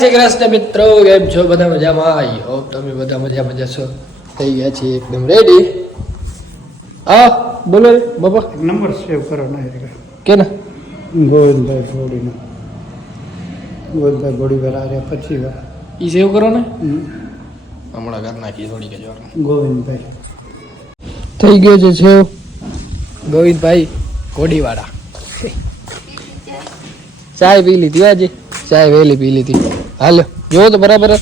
શ્રી કૃષ્ણ મિત્રો, કેમ છો બધા મજામાં? આઈ હોપ તમે બધા મજામાં જશો. થઈ ગયા છે એકદમ રેડી. હા બોલો બાબા, નંબર સેવ કરો ના કે ના ગોવિંદભાઈ ફોડીનો ગોવિંદભાઈ બોડીવાર આવ્યા પછી વાર ઈ સેવ કરો ને. હમણાં ઘર નાખી થોડીક જ વાર. ગોવિંદભાઈ થઈ ગયો છે સેવ ગોવિંદભાઈ ઘોડીવાળા. ચાય પી લીધી આજે, ચાય વહેલી પી લીધી. હાલો જો તો બરાબર.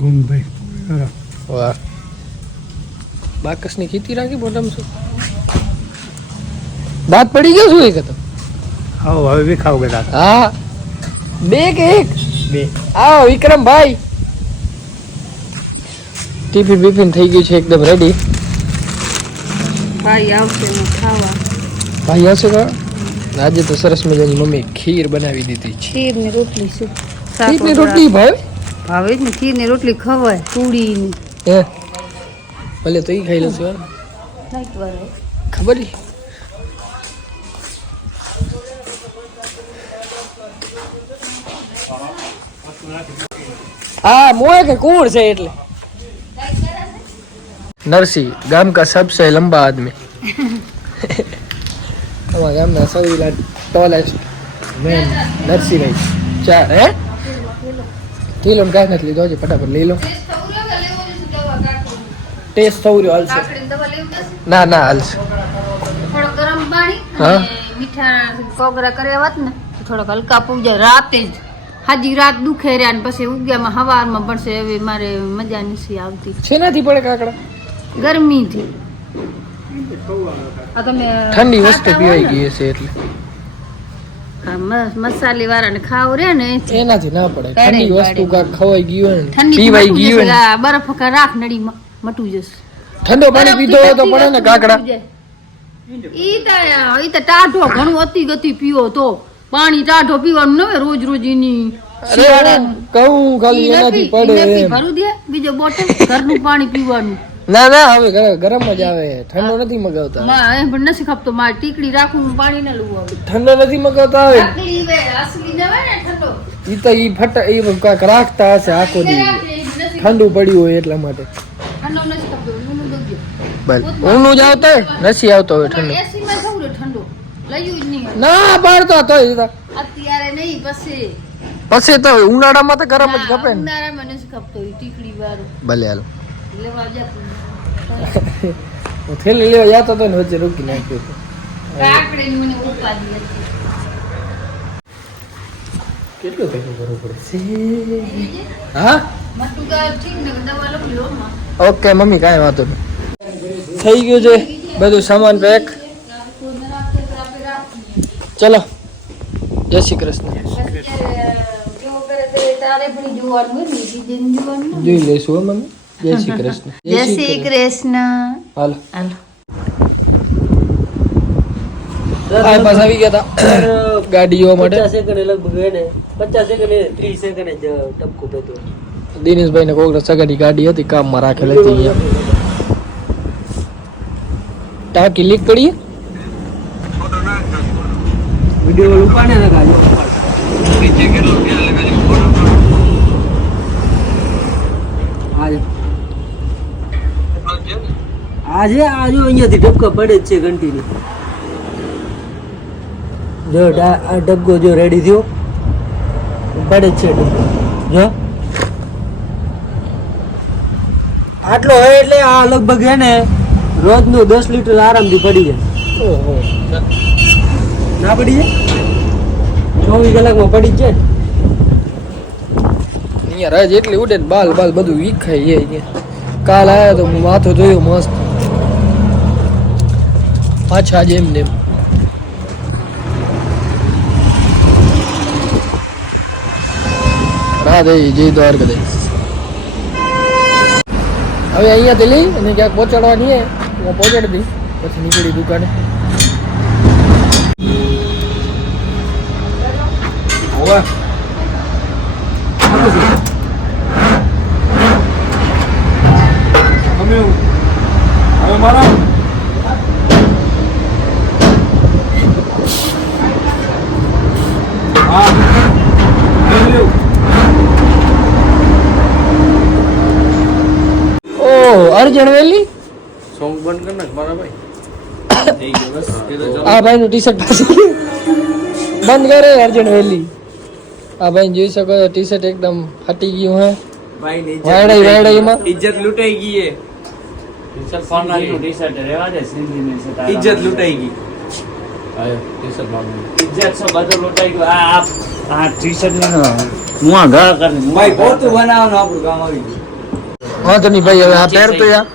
ગોવિંદભાઈ વાહ, બાકસની ખેતી રાખી બોટમ શું દાંત પડી ગયો શું? એક હતો. આવો હવે બી ખાવ ગયા હા બે કે એક બે. આવો વિક્રમભાઈ. ટિફિન બિફિન થઈ ગયું છે એકદમ રેડી. ભાઈ આવશે ને ખાવા. ભાઈ આવશે કા? આજે તો સરસ મજાની મમ્મી ખીર બનાવી દીધી છે. ખીર ને રોટલી શું? ખીર ની રોટલી ભાવે? ભાવે જ ને, ખીર ને રોટલી ખવાય પૂડી ને. હે ભલે તો ઈ ખાઈ લઉં. ખબર નહીં. हाँ मोए के कूड़ से એટલે नरसी गांव का सबसे लंबा आदमी हमारे गांव में सभी टॉलेस्ट मैन नरसी भाई चार है किलो का नहीं लीधो जी फटाफट ले लो. टेस्ट थोड़ी हाल से ना ना हाल से થોડો ગરમ પાણી હા મીઠા કોગરા કર્યા વાત ને થોડોક હલકા પૂજા રાતે જ હાજી રાત દુખે રહ્યા ને પછી ઉગ્યામાં હવારમાં પડશે. હવે મારે મજા નથી આવતી. શેનાથી પડે કાકડા? ગરમીથી. આ તમે ઠંડી વસ્તુ પીવાઈ ગઈ છે એટલે મસાલી વાળા ને ખાવ રે ને એનાથી ના પડે. ઠંડી વસ્તુ કાક ખવાઈ ગયું ને ઠંડી પીવાઈ ગયું ને બરફ રાખ નડી મટું જશે. ઠંડો પાણી પીધો હોય તો પડે ને કાકડા. ઈ તો ટાઢો ઘણું અતિ ગતિ પીવો તો પાણી ટાઢો પીવાનું ન હોય રોજ રોજ. એની કહું ખાલી એનાથી પડે એમ. ભરું દે બીજો બોટલ ઘરનું પાણી પીવાનું. ના ના હવે ગરમ જ આવે. ઠંડો નથી મગાવતા. માં પણ નથી ખપતો. મારે ટીકડી રાખું પાણી ના લઉં. આવે ઠંડો નથી મગાવતા હવે. અસલી વે અસલી જવાય ને ઠંડો. ઈ તો ઈ ફટ ઈ કાક રાખતા હશે આખો દી ઠંડુ પડ્યું હોય એટલા માટે. ઠંડો નથી ખપતો. ઊનું દોજો બસ ઊનું જ આવતો હોય નથી આવતો હોય ઠંડો. એસી માં થોડું ઠંડો લયું જ નહીં. ના પાડતો તો અત્યારે નહીં પછી પછી તો ઉનાળામાં તો ગરમ જ ખપે ને. ઉનાળામાં નથી ખપતો ઈ ટીકડી વાળું. ભલે હાલો લેવા જા હું થેલી લેવા જતો હતો ને વચ્ચે રોકી નાખ્યો હતો. કાકડી મને ઉપાડી હતી. કેટલું ભેગું કરવું પડે છે? હા મટુ કા ઠીક ને દવા લઉં લો માં. ઓકે મમ્મી કાંઈ વાંધો નહીં. થઈ ગયું છે બધું સામાન પેક. ચલો જય શ્રી કૃષ્ણ. જોઈ લઈશું હો મમ્મી. જય શ્રી કૃષ્ણ. જય શ્રી કૃષ્ણ. હાલો હાલો. આ પાસ આવી ગયા હતા ગાડીઓ માટે. 50 સેકન્ડ લગભગ એને 50 સેકન્ડ 30 સેકન્ડ જ ટપકો પેતો. દિનેશભાઈ ને કોંગ્રેસ સગાડી ગાડી હતી કામમાં રાખેલી હતી અહીંયા. ટાંકી લીક પડી. વિડિયો ઉપાડે ને ગાજો આજે આજો અહીંયાથી ટપકા પડે જ છે કન્ટિન્યુ. જો આ ડબકો જો રેડી થયો પડે જ છે ડબકો. જો આટલો હોય એટલે આ લગભગ એને રોજનું 10 લીટર આરામથી પડી જાય. ઓહો ના પડી જાય 24 કલાકમાં પડી જ જાય. અહીંયા રાજ એટલી ઉડે ને બાલ બાલ બધું વિખાઈ જાય અહીંયા. કાલ આવ્યા તો માથું ધોયું મસ્ત. પાછા જેમ ને એમ. રાધે જય દ્વારકાધીશ. હવે અહીંયાથી લઈ અને ક્યાંક પહોંચાડવાની હે હું પહોંચાડી દઈ પછી નીકળી દુકાને. હવે મારા હા અર્જણ વેલી સોંગ બંધ કર નાખ મારા ભાઈ આ ભાઈ નું ટી શર્ટ બંધ કરે અર્જણ વેલી આ ભાઈ જોઈ શકો છો ટી શર્ટ એકદમ ફાટી ગયું હે ભાઈ ની વાયડાઈમાં ઇજ્જત લૂંટાઈ ગઈ હે ટી-શર્ટ પાડવાનું ટી-શર્ટ રહેવા દે સિંધી ને છે તારા. ઇજ્જત લૂંટાઈ ગઈ આયો ટી-શર્ટ પાડવાનું. ઇજ્જત સો બધું લૂંટાઈ ગયું. આ ટી-શર્ટ ને હું આ ઘા કરી ભાઈ પોતું બનાવવાનું આપણું કામ આવી ગયું વાંધો નહીં ભાઈ હવે આ પહેરતો યા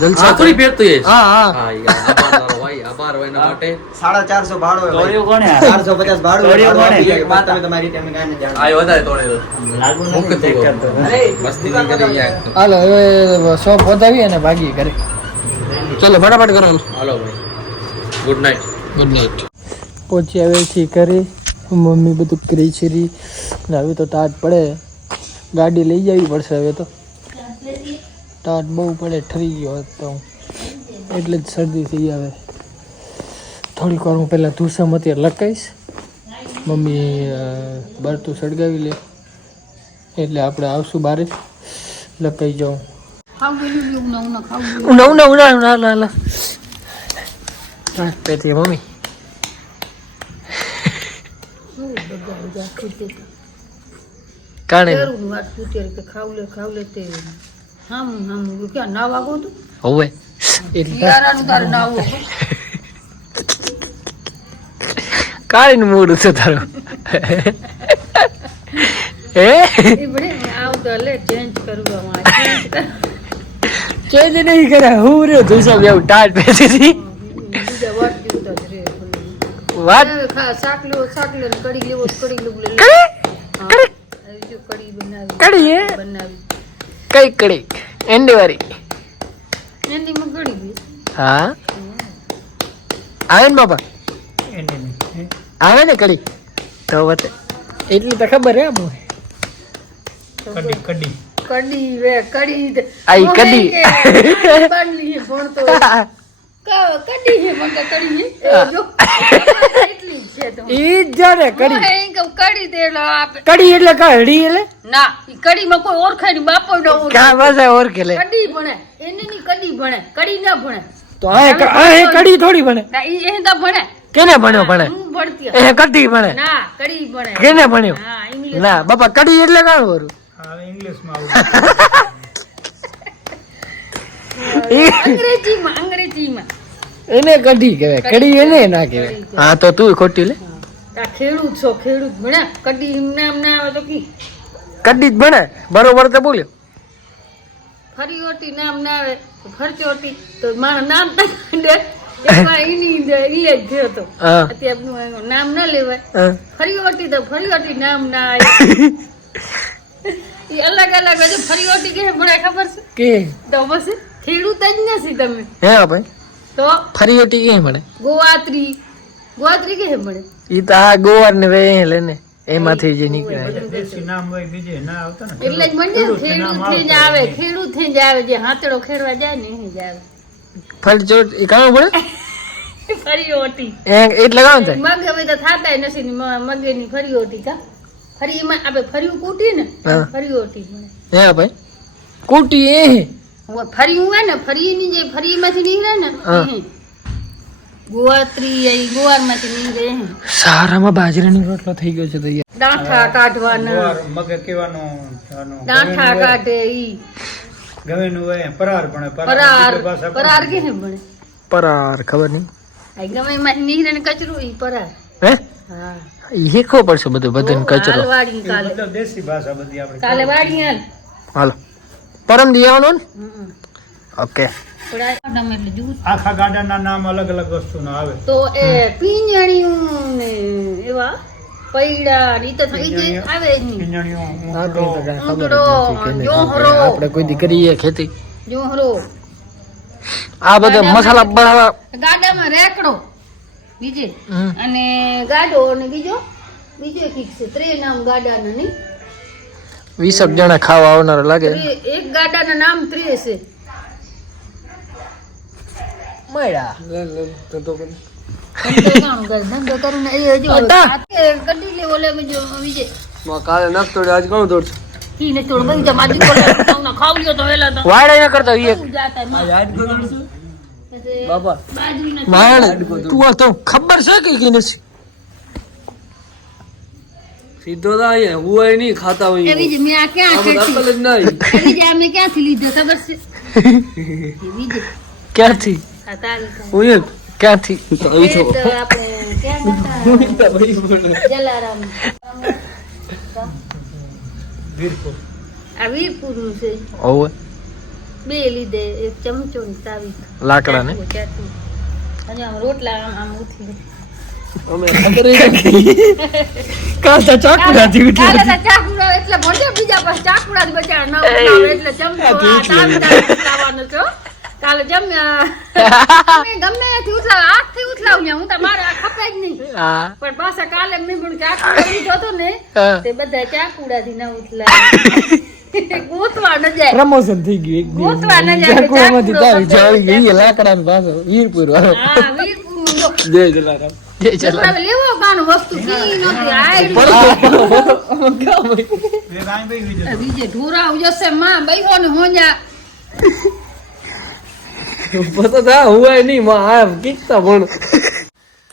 જલસા આખરી પહેરતો એ હા હા હા યાર આભાર તારો ભાઈ આભાર હોય એના માટે 450 ભાડો હે તોડ્યો કોણે આ? 450 ભાડો તોડ્યો કોણે? માં તમે તમારી રીતે અમે કાંઈ નથી આયો વધારે તોડેલો લાગુ નથી મુક્ત ચેક થયો. કરતો. મસ્તી નહીં કરી યાર હાલો હવે શોપ વધાવી અને ભાગી ઘરે ચલો ફટાફટ કરો હાલો ભાઈ ગુડ નાઇટ ગુડ નાઇટ પહોંચી આવેથી ઘરે મમ્મી બધું કરી છે ને હવે તો ટાટ પડે ગાડી લઈ જવી પડશે હવે તો ટાટ બહુ પડે ઠરી ગયો હતો એટલે જ શરદી થઈ આવે થોડીક વાર હું પહેલાં ધૂસમ અત્યારે લગાવીશ મમ્મી બરતું સળગાવી લે એટલે આપણે આવશું બારે લગાવી જાઉં ઉના પેતી મમ્મી કાણે ખાવલે તે હામ ક્યાં ના વાગો તું હોવે એટલે યારાનું તારે ના આવું કાળીનું મૂડ છે તારું હે એ બડે આવ તો લે ચેન્જ કરવા માં ચેન્જ નહીં કરે હું રે ધૂસમ એવું ટાટ પેતી હતી બીજા વાત જેવું તો રે વાત સાકલો ને કડી લેવો કડી લેવું લે જો કડી બનાવી કડી હે બનાવી કઈ કડી એંડેવારી એની માં કડી ગઈ હા આવે ને બાપા આવે ને કડી તો વતે એટલી તો ખબર હે આમ કડી કડી વે કડી આઈ કડી. બાંધલી હે ભણતો કડી હે મને કડી હે એ જો એટલી જ છે તો ઈ જ જાને કડી કડી દે લો આપે કડી એટલે કડી એટલે ના ઈ કડી માં કોઈ ઓળખાય ની બાપો ન ઓળખે કા ભાષા ઓળખે લે કડી ભણે એની ની કડી ભણે કડી ના ભણે તો આ કડી થોડી બને ના ઈ એ તો ભણે કેને ભણ્યો ભણે હું ભણતી એ કડી ભણે ના કડી ભણે કેને ભણ્યો હા ઇંગ્લિશ ના બાપા કડી એટલે કાણ વરું હવે ઇંગ્લિશમાં અંગ્રેજીમાં એને કડી કહેવાય કડી એને ના કહેવાય હા તો તું ખોટી લે આ ખેડૂત છો ખેડૂત ભણે કડી નામ ના આવે તો કી કડી જ ભણે બરોબર તો બોલ્યો ફરીઓટી નામ ના આવે તો ફરચોટી તો મારું નામ તો દે એમાં એની ઈ જ થયો તો હા અત્યારે નામ ના લેવાય હા. ફરીઓટી તો ફરીઓટી નામ ના આવે ઈ અલગ અલગ હજુ ફરીઓટી કે ભણે ખબર છે કે તો બસ ખેડૂત જ નથી તમે હે ભાઈ તો ફરીઓટી કે ભણે ગોવાત્રી કે ભણે ઈ તો આ ગોવાર ને વે લેને એમાંથી જે નીકળે દેશી નામ હોય બીજે ના આવતા ને એટલે જ મને ખેડૂત થી જ આવે ખેડૂત થી જ આવે જે હાથડો ખેડવા જાય ને એ જ આવે ફરચોટ ઈ કામ ભણે ફરીઓટી એટલે કામ થાય મગ હવે તો થાતાય નથી ને મગે ની ફરીઓટી કા ફરીમાં આપણે ફર્યું કૂટી ને હા. ફરીઓટી ભણે હે ભાઈ કુટી એ ફર્યું હોય ને ફરીની જે ફરીમાંથી નીકળે ને હા. એ. ગોવાત્રી એ ગોવારમાંથી નીકળે એ. સારામાં બાજરાની રોટલો થઈ ગયો છે તો યાર ડાંઠા કાઢવાના ગોળ મગે કેવાનું ડાંઠા કાઢે ઈ ગવેનું હોય પરાર પણ પરાર કે ભણે પરાર ખબર નહીં આ ગમે એમાંથી નીકળે ને કચરું ઈ પરાર હે હા શીખવો પડશે બધું બધાને કચરો હાલ વાળી કાલે મતલબ દેશી ભાષા બધી આપણે કાલે વાળી હાલ હાલો પરમ દી આવવાનું ને હમ. ઓકે થોડા ટમેટા એટલે જૂસ આખા ગાડાના નામ અલગ અલગ વસ્તુના આવે તો એ પીંજણિયું ને એવા પૈડા ને ઈ તો થઈ જ આવે જ નહીં પીંજણીઓ ઊંટડો, જોહરો. આપણે કોઈ દી કરીએ ખેતી જોહરો આ બધા મસાલા બનાવવા ગાડામાં રેકડો બીજે હમ. અને ગાડો અને બીજો કઈક છે ત્રે નામ ગાડાના નહીં 20 જણા ખાવા આવનારા લાગે એક ગાડાના નામ ત્રે છે મળ્યા ધંધો કાણું કરે, ધંધો કરીને એ હજુ હતા. હાથે કઢી લે ઓલે બીજો વિજય કાલે નાખતો આજ કોણ દોડશે કી ને થોડું બગીચા માં દીકરો ખાવ લ્યો તો વેલા તો વાડા ના કરતા એ જાતા માં યાદ કરું છું પછી બાપા બાજરીના વાડ તું આ તો ખબર છે કે નથી સીધો તો અહીંયા હુંય નહીં ખાતા હોય એવી જ મેં આ ક્યાં આ બધા ખેતી અકલ જ નહીં એવી જ અમે ક્યાંથી લીધો ખબર છે એવી જ ક્યાંથી આ તારી કાંઈ. હું ક્યાંથી એ તો આપણે ક્યાં હતા જલારામ વીરપુર આ વીરપુરનું છે ઓવે બે લીધે એક ચમચો ને ચાવી લાકડા ને ચાકુ. અને આમ રોટલા આમ ઉઠી અમે ખબર નથી કાતા ચાકુડાથી કાલે તો ચાકુડા એટલે ભલે બીજા પાસે ચાકુડા જ બચારા ન ઉઠાવે એટલે ચમચો આ તાવી ઉઠાવવાનો છો કાલે જમ્યા ગમે ત્યાંથી ઉઠલાવ હાથથી ઉઠલાવ હું તો મારે આ ખપે જ નહીં હા પણ પાછા કાલે મેં પણ ચાકુડા લીધો હતો ને હા. તે બધા ચાકુડાથી ના ઉઠલાવ ગોતવા ન જાય પ્રમોશન થઈ ગયું એક ગોતવા ન જાય ચાકુમાંથી તારી જાળી ગઈ ચાકુડો લાકડા ને પાછો વીરપુર વાળો હા વીરપુરનું જો. જય જલારામ જય જલારામ હવે લેવો કાનું વસ્તુ કી નહોતી આઈ એ કાંઈ ભાઈ બીજું બીજે ઢોરાવ જશે માં બૈવો ને હોંજા પતા થા હુંય નહીં માં આ કીકતા પણ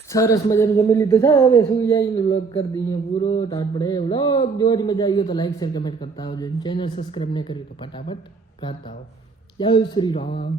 સરસ મજાનું જમી લીધું છે હવે સુઈ જાય વ્લોગ કરી દઈએ પૂરો ટાટ પડે વ્લોગ જોવાની મજા આવી હોય તો લાઈક શેર કમેન્ટ કરતા આવજો ચેનલ સબસ્ક્રાઈબ નહીં કર્યું તો ફટાફટ કરતા આવો જય શ્રી રામ